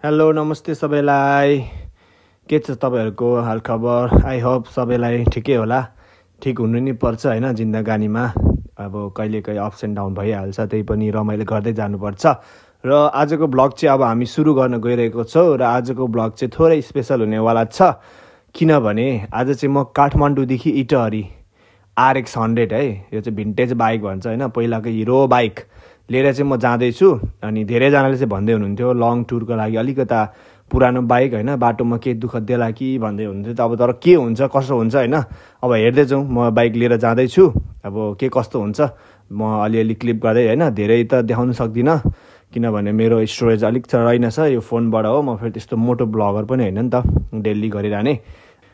Hello नमस्ते सबैलाई। के छ तपाईहरुको हालखबर? आई होप सबैलाई ठिकै होला। ठिक हुनु नि पर्छ हैन जिन्दगानीमा। अब कहिलेकाहीँ अप्स एन्ड डाउन भइहाल्छ, त्यही पनि रमाइलो गर्दै जानुपर्छ। र आजको ब्लग चाहिँ अब हामी सुरु गर्न गइरहेको छौं र आजको ब्लग चाहिँ थोरै स्पेशल हुनेवाला छ। किनभने आज चाहिँ म काठमाडौँदेखि इटहरी RX 100 है, यो चाहिँ भिन्टेज बाइक भन्छ हैन, पहिलाको हिरो बाइक लिएर चाहिँ म जाँदैछु। अनि धेरैजनाले चाहिँ भन्दै हुनुहुन्थ्यो लङ टुरको लागि अलिकता पुरानो बाइक हैन, बाटोमा केही दुःख देला कि भन्दै हुनुहुन्थ्यो। अब तर के हुन्छ कसो हुन्छ हैन, अब हेर्दै जाउँ। म बाइक लिएर जाँदैछु, अब के कस्तो हुन्छ म अलिअलि क्लिप गर्दै हैन, धेरै त देखाउन सक्दिनँ किनभने मेरो स्टोरेज अलिक रहेनछ यो फोनबाट हो। म फेरि त्यस्तो मोटो ब्लगर पनि हैन नि त, डेली गरिरहने।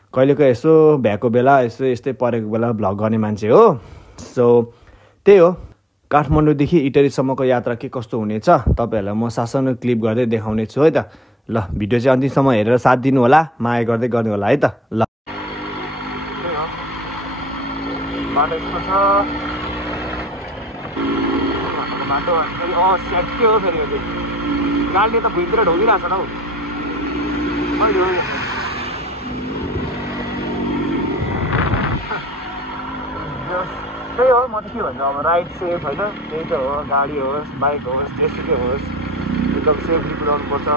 कहिलेको यसो भ्याएको बेला यसो यस्तै परेको बेला ब्लग गर्ने मान्छे हो। सो त्यही हो, काठमाडौँदेखि इटहरीसम्मको यात्रा के कस्तो हुनेछ तपाईहरुलाई म सानो क्लिप गर्दै देखाउने छु है त। ल भिडियो चाहिँ अन्तिमसम्म हेरेर साथ दिनु होला, माया गर्दै गर्नु होला है त। ल बाटो यस्तो छ, बाटो फेरि सेट के हो फेरि गाडीले त भित्र ढोगिरहेछ न हौ। त्यही हो, म त के भन्छु अब राइड सेफ होइन, त्यही त हो। गाडी होस् बाइक होस् जेसुकै होस् एकदम सेफली कुदाउनुपर्छ,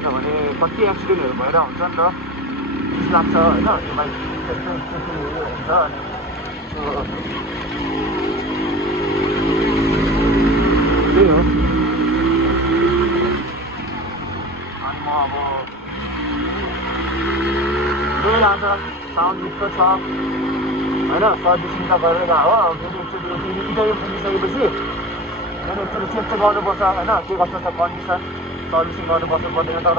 किनभने कति एक्सिडेन्टहरू भएर हुन्छ नि त, रिस लाग्छ होइन। यो बाइक त्यस्तै हुन्छ अनि त्यही हो। अनि म अब त्यही आज साउन्ड मिठो छ होइन, सर्भिसिङ त गरेर गएको हो। फेरि एकचोटि इन्टरभ्यू पुगिसकेपछि फेरि एकचोटि चेक चाहिँ गर्नुपर्छ होइन, के कस्तो छ कन्डिसन, सर्भिसिङ गर्नुपर्छ पर्दैन। तर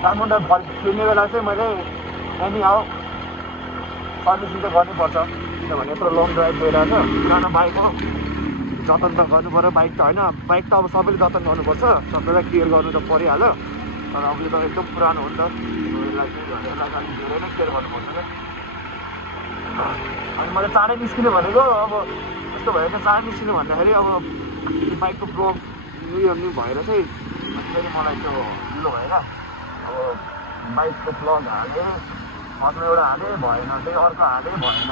काठमाडौँ खेल्ने बेला चाहिँ मैले एनी हाउ सर्भिसिङ चाहिँ गर्नुपर्छ, किनभने यत्रो लङ ड्राइभ गइरहेको छ। पुरानो बाइक हो, जतन त गर्नु पऱ्यो। बाइक त होइन, बाइक त अब सबैले जतन गर्नुपर्छ, सबैलाई केयर गर्नु त परिहाल्यो। तर अब यो त एकदम पुरानो हो नि त, यसलाई अलिक धेरै नै केयर गर्नुपर्छ क्या। अनि मैले चाँडै निस्किनु भनेको, अब यस्तो भयो त चाँडै निस्किनु भन्दाखेरि अब बाइकको ब्लक उयो भएर चाहिँ फेरि मलाई त्यो ढिलो भएर अब बाइकको ब्लक हालेँ, अर्को एउटा हालेँ भएन, त्यही अर्को हालेँ भएन।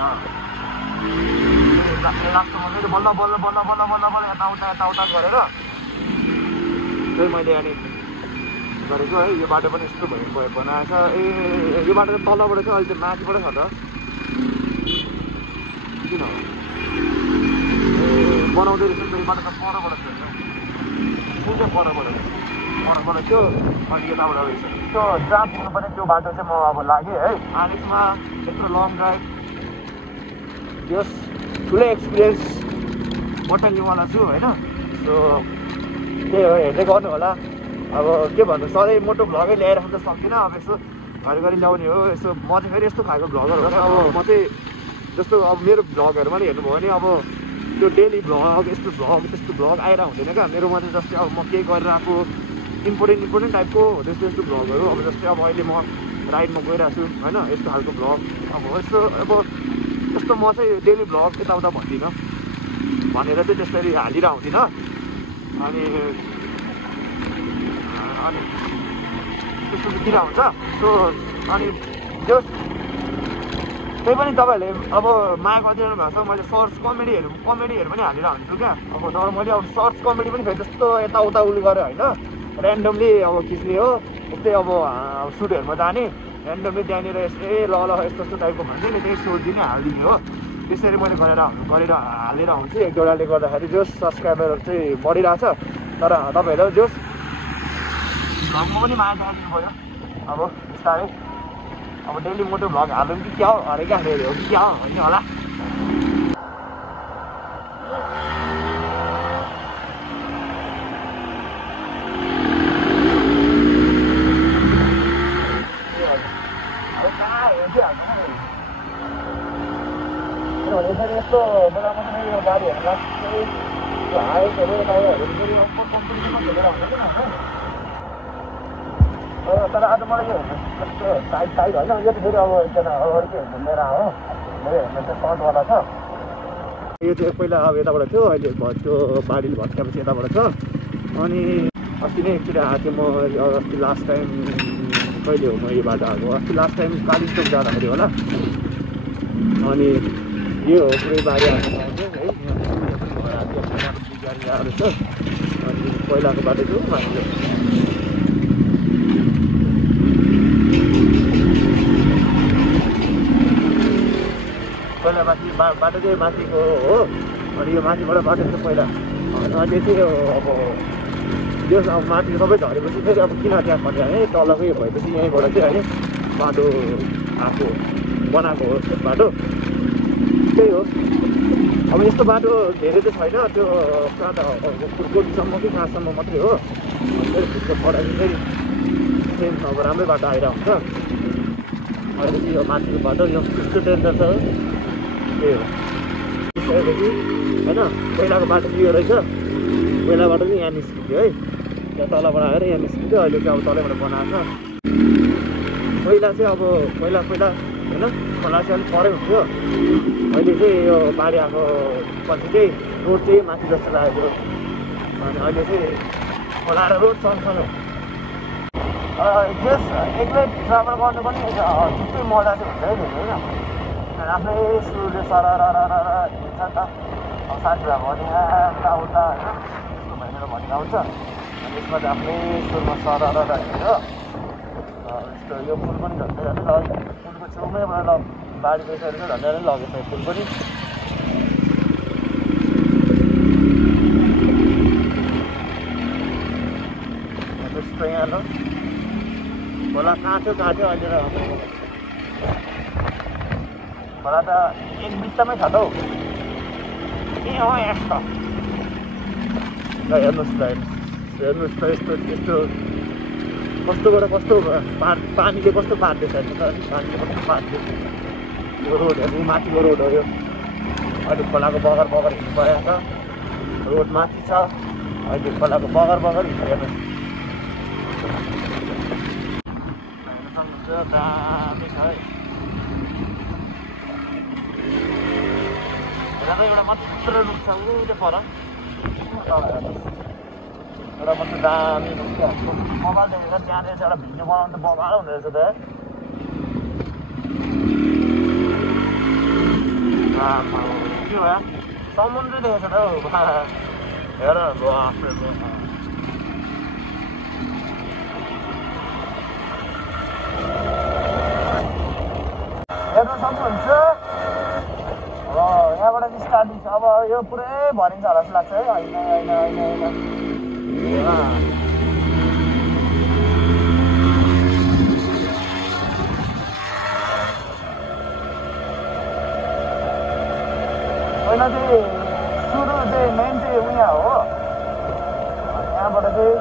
लास्टमा फेरि बल्ल बल्ल बल्ल बल्ल बल्ल बल्ल यताउता गरेर त्यही मैले अनि गरेको है। यो बाटो पनि यस्तो बनाएछ। यो बाटो चाहिँ तलबाट चाहिँ अहिले चाहिँ माथिबाट छ त, किन बनाउँदै रहेछ नि त। यो बाटो त परबाट छ होइन, कुन चाहिँ परबाट थियो अनि यताबाट रहेछ। त्यो जहाँ पुग्नुपर्ने त्यो बाटो चाहिँ म अब लागेँ है। RX-मा यत्रो लङ ड्राइभ यस ठुलै एक्सपिरियन्स बटल्नेवाला छु होइन। सो त्यही हो, हेर्दै गर्नु होला। अब के भन्नु, सधैँ मोटो भ्लगै ल्याइराख्नु त सक्दिनँ, अब यसो घरिघरि ल्याउने हो। यसो म चाहिँ फेरि यस्तो खालको भ्लगर हो, अब म चाहिँ जस्तो अब मेरो भ्लगहरूमा हेर्नुभयो भने अब त्यो डेली भ्लग यस्तो भ्लग त्यस्तो भ्लग आइरहेको हुँदैन क्या मेरोमा चाहिँ। जस्तै अब म के गरिरहेको इम्पोर्टेन्ट टाइपको त्यस्तो भ्लगहरू, अब जस्तै अब अहिले म राइडमा गइरहेको छु होइन, यस्तो खालको भ्लग। अब यस्तो अब त्यस्तो म चाहिँ डेली भ्लग यताउता भन्दिनँ भनेर चाहिँ त्यसरी हालिरहेको हुँदिनँ। अनि त्यस्तो दिइरहेको हुन्छ। सो अनि त्यो त्यही पनि तपाईँहरूले अब माया गरिदिनु भएको छ। मैले सर्ट्स कमेडीहरू पनि हालिरहेको हुन्छु क्या। अब तर मैले अब सर्ट्स कमेडी पनि फेरि त्यस्तो यताउता उयो गरेँ होइन, ऱ्यान्डमली अब खिच्ने हो। यस्तै अब सुटहरूमा जाने ऱ्यान्डमली त्यहाँनिर यस्तै ल यस्तो टाइपको भन्छ नि, त्यही सोधिदिने हालिदिने हो। त्यसरी मैले गरेर हालेर हुन्छु। एक दुईवटाले गर्दाखेरि जोस् सब्सक्राइबरहरू चाहिँ बढिरहेछ। तर तपाईँहरू जोस् भ्लगमा पनि माया गरिदिनु पऱ्यो। अब बिस्तारै अब डेली मोटो भ्लग हालौँ कि क्या हो, हरेक हेऱ्यो हो कि क्या हो भन्ने होला। किनभने यस्तो बेलामा चाहिँ यो गाडीहरू लाग्छ हाइटहरू टायरहरू फेरि कम्पिटिसनमा खेलेर हुन्छ कि तर आज मलाई के हुन्छ यस्तो टाइट होइन। यो त फेरि अब एकजना अगाडि के हुन्छ मेरो हो, मेरो हेर्ने चाहिँ सर्टवाला छ। यो चाहिँ पहिला अब यताबाट थियो, अहिले त्यो बारीले भत्काएपछि यताबाट छ। अनि अस्ति नै एकचोटि आएको थिएँ म अस्ति लास्ट टाइम कहिले हो म यो बाटो आएको अस्ति लास्ट टाइम कालिम्पोङ जाँदाखेरि होला अनि यो हो पुरै बारी आएको है गाडी आएको छ अनि पहिलाको बाटो चाहिँ मान्छे पहिला माथि बाटो चाहिँ माथिको हो अनि यो माथिबाट बाटो चाहिँ पहिला अहिले चाहिँ अब यो अब माथि सबै झरेपछि फेरि अब किन त्यहाँ खट्या है तलकै भएपछि यहीँबाट चाहिँ है बाटो आएको बनाएको हो बाटो त्यही हो अब यस्तो बाटो धेरै चाहिँ छैन त्यो कहाँ त फुलकोटीसम्म कि कहाँसम्म मात्रै हो फेरि फुलको पढाइ फेरि सेम अब राम्रै बाटो आइरहेको हुन्छ अहिले चाहिँ यो माथिको बाटो यो यस्तो डेन्जर छ त्यही हो त्यसपछि होइन पहिलाको बाटो चाहिँ यो रहेछ पहिलाबाट चाहिँ यहाँ निस्किन्थ्यो है त्यहाँ तलबाट आएर यहाँ निस्किन्थ्यो अहिले चाहिँ अब तलैबाट बनाएको छ पहिला चाहिँ अब पहिला होइन खोला चाहिँ अलिक परै हुन्थ्यो अहिले चाहिँ यो बाढी आएको पछि चाहिँ रोड चाहिँ माथि जस्तो लागेको अनि अहिले चाहिँ खोला र रोड सँगसँगै जस एक्लै ट्राभल गर्नु पनि त्यस्तै मजा चाहिँ हुन्छ है होइन आफ्नै सुरले सरर हिँड्छ नि त अब साथीभाइ भने उता होइन त्यस्तो भइदिएर भनेको आउँछ अनि यसमा चाहिँ आफ्नै सुरमा सरर हिँड्यो यस्तो यो पुल पनि झन्डै पुलको छेउमैबाट बाढी गइसकेको छ झन्डै लगेछ पुल पनि त्यस्तो यहाँ ल खोला काट्यो अहिले र खोला त एक बित्तामै छ त हौ के हो यस्तो ल हेर्नुहोस् त यस्तो कस्तोबाट कस्तो पानीले कस्तो पार्दैछ पानीले कस्तो पार्दैछ यो रोडहरू माथिको रोड हो यो अहिले खोलाको बगर हिँड्नु परेको छ रोड माथि छ अहिले खोलाको बगर हिँड्नु हेर्नुहोस् हेर्न सक्नुहुन्छ दामी छ है एउटा मात्र रुख छ उहिले पर एउटा मात्र दामी रुख क्या मोबाइल देखेर त्यहाँनिर चाहिँ एउटा भिडियो बनाउनु त बबाल हुँदो रहेछ त के हो यार समुद्रै देखेछ त हौ हेर हेर्न सक्नुहुन्छ यहाँबाट चाहिँ स्टार्टिङ छ अब यो पुरै भरिन्छ होला जस्तो लाग्छ है होइन पहिला चाहिँ सुरु चाहिँ मेन चाहिँ उहाँ हो यहाँबाट चाहिँ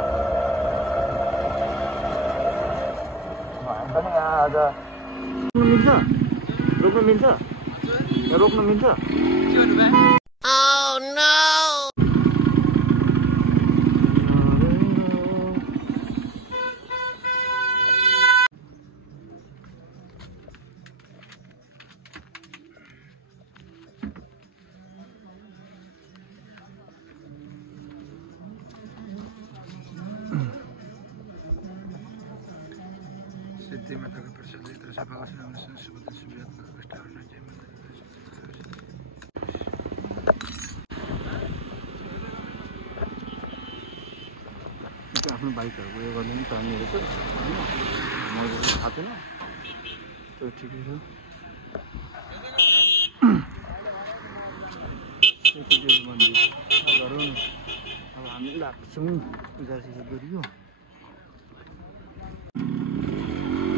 पनि यहाँ आज रोक्नु मिल्छ रोक्नु मिल्छ Oh no! आफ्नो बाइकहरूको उयो गर्नु पनि पर्ने रहेछ मैले थाहा थिएन त्यो ठिकै छ मन्दिर गरौँ न अब हामी लाग्छौँ पूजासिजा गरियो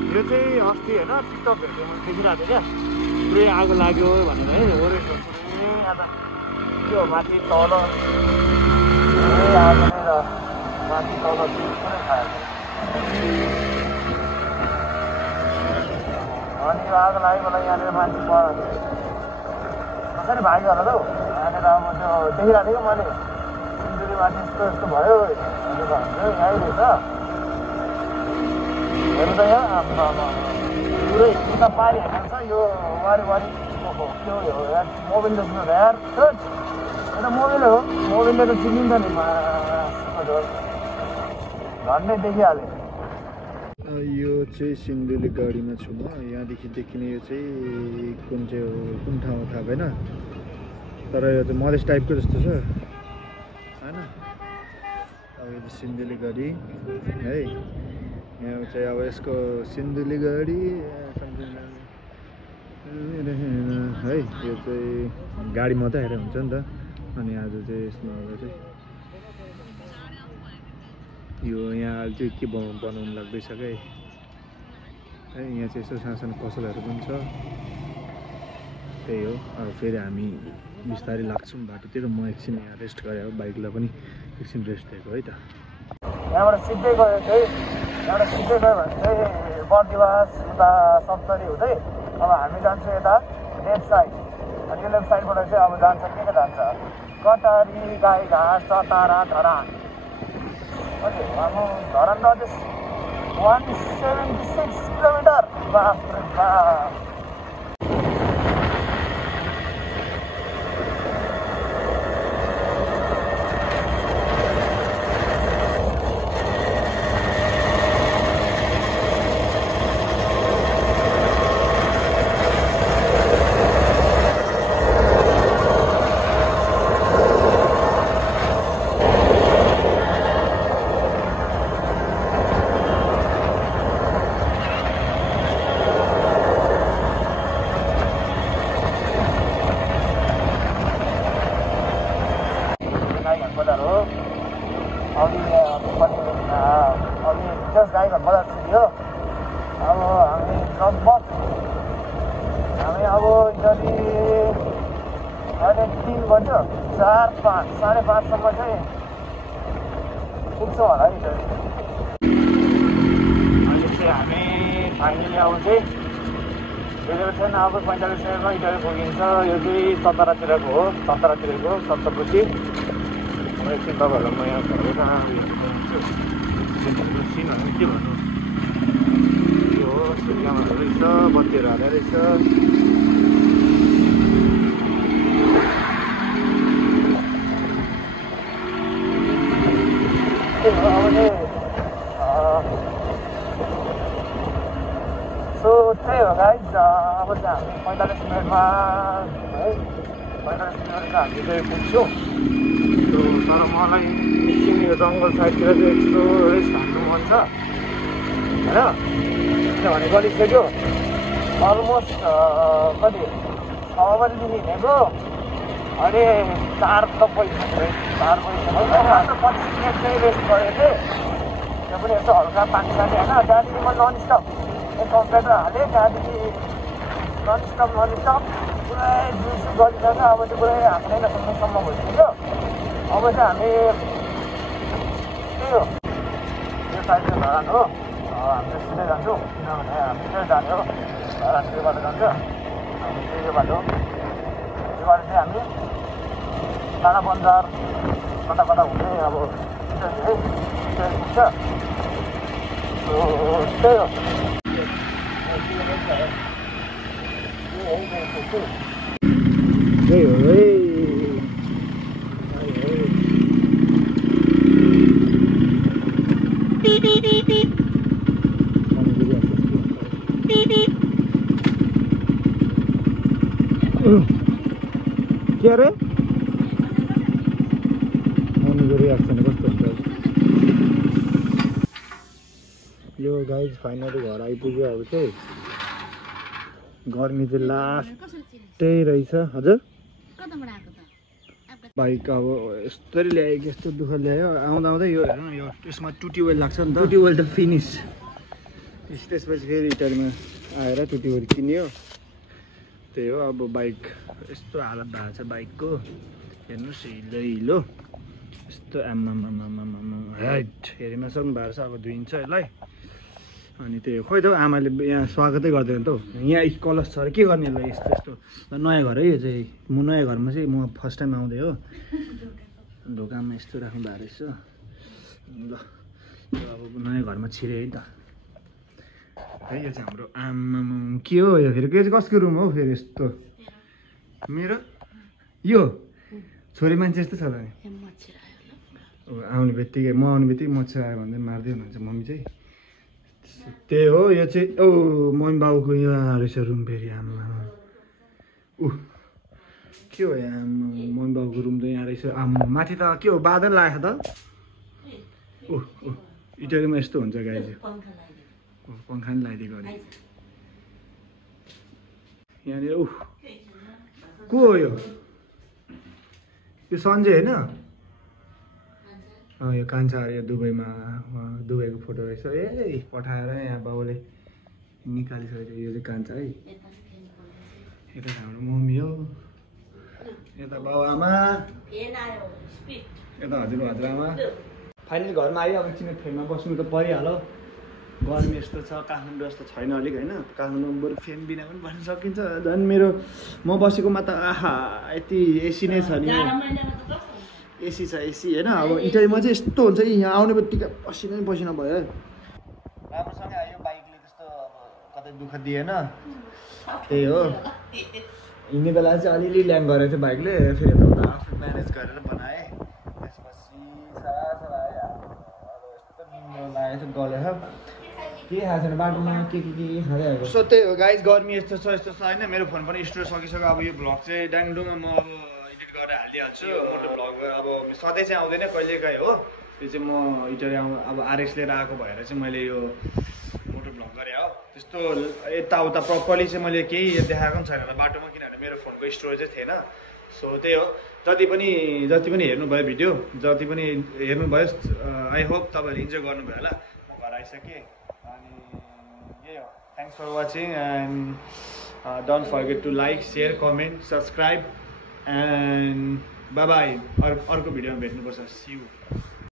यो चाहिँ अस्ति होइन टिकटकहरू देखिरहेको थिएँ क्या पुरै आगो लाग्यो भनेर है ओरेन्ज यहाँ त त्यो माथि तल आगो नै र माथि तल पुरै खाएको अनि यो आगो लागेकोलाई यहाँनिर मान्छे कसरी भाग्यो होला त हौ यहाँनिर अब त्यो देखिरहेको थिएँ मैले सिन्जुरी माथि यस्तो यस्तो भयो यहीँ रहेछ हेर्नु त यहाँ पुरै उता पारी हाल्छ यो वारी त्यो यार मोबाइल देख्नु यार एउटा मोबाइल हो मोबाइलले त चिनिन्छ नि झन्डै देखिहालेँ। यो चाहिँ सिन्धुली गाडीमा छु म। यहाँदेखि देखिने यो चाहिँ कुन चाहिँ हो, कुन ठाउँ हो थाहा भएन, तर यो चाहिँ मधेस टाइपको जस्तो छ होइन। अब यो चाहिँ सिन्धुली गाडी है। यहाँ चाहिँ अब यसको सिन्धुली गाडी है। यो चाहिँ गाडी मात्रै हेरेर हुन्छ नि त। अनि आज चाहिँ यसमा अब चाहिँ यो यहाँ अहिले चाहिँ के बनाउनु लाग्दैछ क्या है। यहाँ चाहिँ यसो सानो पसलहरू पनि छ। त्यही हो। अब फेरि हामी बिस्तारै लाग्छौँ बाटोतिर। म एकछिन यहाँ रेस्ट गरेँ हो, बाइकलाई पनि एकछिन रेस्ट दिएको है त। यहाँबाट सिधै गयो चाहिँ, यहाँबाट सिधै गयो भने चाहिँ बर्दिवास उता सप्तरी हुँदै अब हामी जान्छौँ यता लेफ्ट साइड। अनि यो लेफ्ट साइडबाट चाहिँ अब जान्छ के जान्छ, कटारी, गाईघाट, चतारा, धरान। ओके, हाम्रो धरान त अझै 176 किलोमिटर। बाफ्रे बाफ। अहिले 3 बज्यो, 4, 5, 5:30सम्म चाहिँ पुग्छौँ होला है। अहिले चाहिँ हामी फाइनली अब चाहिँ बेलेको छैन। अब 45 मिनटमा इटाली पुगिन्छ। यो चाहिँ चतरातिरको हो, चतरातिरको सप्तपुसी। म एकछिन तपाईँहरूलाई म यहाँ घरको कहाँ सिनहरू के भन्नु, यो हो सूर्यमाहरू रहेछ, बत्तीहरू हालेर रहेछ। सो त्यही हो गाइज। अब चाहिँ हामी 45 मिनटमा है, 45 मिनटमा हामी चाहिँ पुग्छौँ। तर मलाई एकछिन यो जङ्गल साइडतिर चाहिँ यस्तो रेस्ट हान्नु मन छ होइन। किनभने गलिसक्यो अलमोस्ट कति 6 बजीदेखि हिँडेको, अहिले 4 त बजिसक्यो है। 4 बजीसक्यो। 25 मिनट चाहिँ रेस्ट गरेको थिएँ। त्यो पनि यसो हल्का पानी सानी होइन। त्यहाँदेखि म ननस्टप कम्प्युटर हालेँ। त्यहाँदेखि ननस्टप पुरै जुसु गरिसक्यो। अब चाहिँ पुरै हाँक्नै नसक्नेसम्म भइसक्यो। अब चाहिँ हामी त्यही हो, यो साइड चाहिँ धरान हो। हामी चाहिँ सिधै जान्छौँ, किनभने हामी चाहिँ जाने हो धरान। त्यो बाटो जान्छ हामी चाहिँ यो बाटो। यो बाटो चाहिँ हामी टाढा बजार कता कता हुँदै अब है पुग्छ। त्यही हो। त्यही हो है। के अरे मम्मीको रियाक्सन कस्तो हुन्छ। यो गाइज फाइनली घर आइपुग्यो। अब चाहिँ गर्मी चाहिँ लास्टै रहेछ। हजुर बाइक अब यस्तरी ल्यायो कि यस्तो दुःख ल्यायो। आउँदा आउँदै यो हेर्नु, यो त्यसमा टुटी ओइल लाग्छ नि त। टुटी ओइल त फिनिस। त्यसपछि फेरि इटालीमा आएर टुटी ओइल किन्यो। त्यही हो। अब बाइक यस्तो हालत भएको छ बाइकको, हेर्नुहोस् हिलो हिलो यस्तो। आम्मामामामामा हाइट हेरिन सक्नु भएको छ। अब धुइन्छ यसलाई। अनि त्यही हो। खोइ त आमाले यहाँ स्वागतै गर्दैन त हौ। यहाँ कलश छ अरे के गर्ने ल यस्तो यस्तो। नयाँ घर है यो चाहिँ। म नयाँ घरमा चाहिँ म फर्स्ट टाइम आउँदै हो। ढोकामा यस्तो राख्नु भएको रहेछ ल। अब नयाँ घरमा छिरे है त है। यो चाहिँ हाम्रो आम्मामा के हो यो फेरि, के चाहिँ कसको रुम हो फेरि यस्तो। मेरो यो छोरी मान्छे यस्तो छ त नि। आउने बित्तिकै म आउने बित्तिकै मच्छर आयो भन्दै मार्दै हुनुहुन्छ मम्मी चाहिँ। त्यही हो यो चाहिँ मम्मी बाबुको यहाँ रहेछ रुम फेरि आमा के हो यहाँ मम्मी बाबुको रुम त यहाँ रहेछ आमा माथि त के हो बादल लागेको त इटालीमा यस्तो हुन्छ गाई चाहिँ पङ्खा नि लगाइदिएको अरे यहाँनिर को हो यो सन्जय होइन यो कान्छा अरे यो दुबईमा दुबईको फोटो रहेछ ए पठाएर यहाँ बाबुले निकालिसकेको यो चाहिँ कान्छा है यता हाम्रो मम्मी हो यता बाउ आमा यता हजुरआमा फाइनली घरमा आयो अब एकछिन फ्यानमा बस्नु त परिहाल्यो गर्मी यस्तो छ काठमाडौँ जस्तो छैन अलिक होइन काठमाडौँमा बरु फ्यान बिना पनि बस्न सकिन्छ झन् मेरो म बसेकोमा त आहा यति एसी नै छ नि एसी छ एसी होइन अब इटालीमा चाहिँ यस्तो हुन्छ कि यहाँ आउने बित्तिकै पसिना पसिना भयो राम्रोसँगै आयो बाइकले त्यस्तो अब कतै दुःख दिएन त्यही हो हिँड्ने बेला चाहिँ अलिअलि ल्याङ गरेको थियो बाइकले फेरि यताउता आफू म्यानेज गरेर बनाएँ त्यसपछि यस्तो निम्रो लागेको छ गलेर के खाएको छैन बाटोमा के खाँदै आएको सो त्यही हो गाइज गर्मी यस्तो छ होइन मेरो फोन पनि स्टोरेज सकिसक्यो अब यो भ्लग चाहिँ डाङडुङमा म अब एडिट गरेर हालिदिइहाल्छु मोटो भ्लग अब सधैँ चाहिँ आउँदैन कहिलेकाहीँ हो त्यो चाहिँ म इटरी अब आरएक्स लिएर आएको भएर चाहिँ मैले यो मोटो भ्लग गरेँ हो त्यस्तो यताउता प्रपरली चाहिँ मैले केही देखाएको पनि छैन बाटोमा किनभने मेरो फोनको स्टोरेजै थिएन सो त्यही हो जति पनि हेर्नुभयो भिडियो जति पनि हेर्नुभयो आई होप तपाईँहरूले इन्जोय गर्नुभयो होला म घर आइसकेँ अनि यही हो thanks for watching and don't forget to like share comment subscribe and bye bye अर्को भिडियोमा भेट्नुपर्छ सी यू